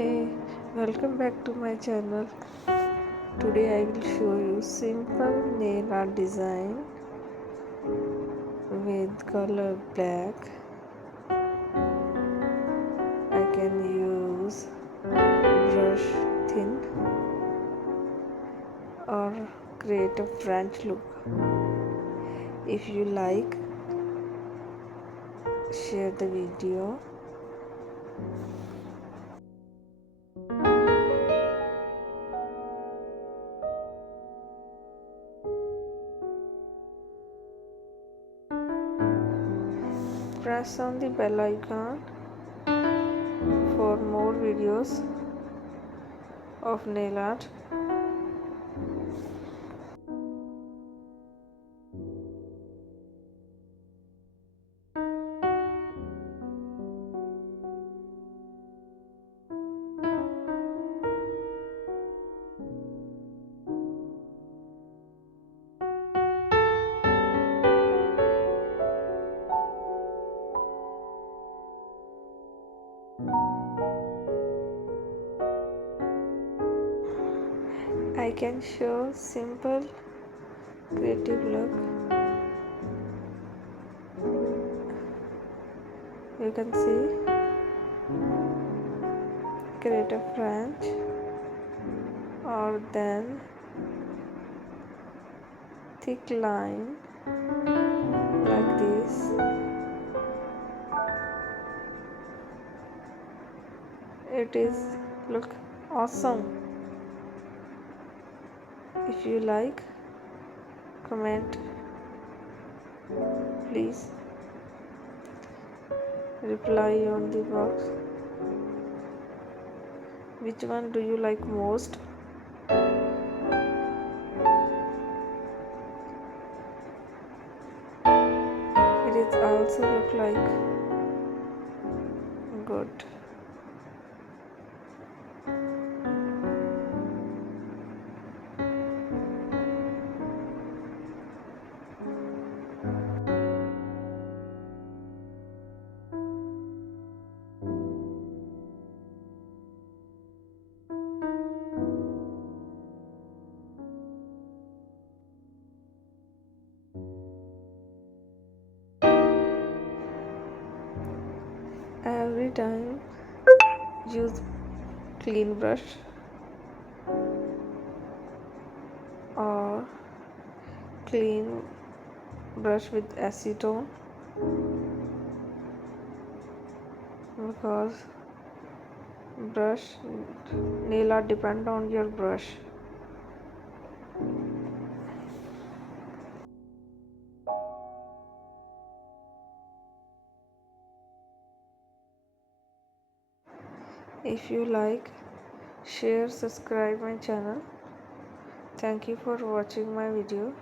Hi, welcome back to my channel. Today I will show you simple nail art design with color black. I can use brush thin or create a French look. If you like, share the video. Press on the bell icon for more videos of nail art. I can show simple creative look. You can see create a French or then thick line like this. It is look awesome. If you like, comment, please reply on the box. Which one do you like most? It is also look like good. Every time use clean brush or clean brush with acetone because brush nail art depend on your brush. If you like, share, subscribe my channel. Thank you for watching my video.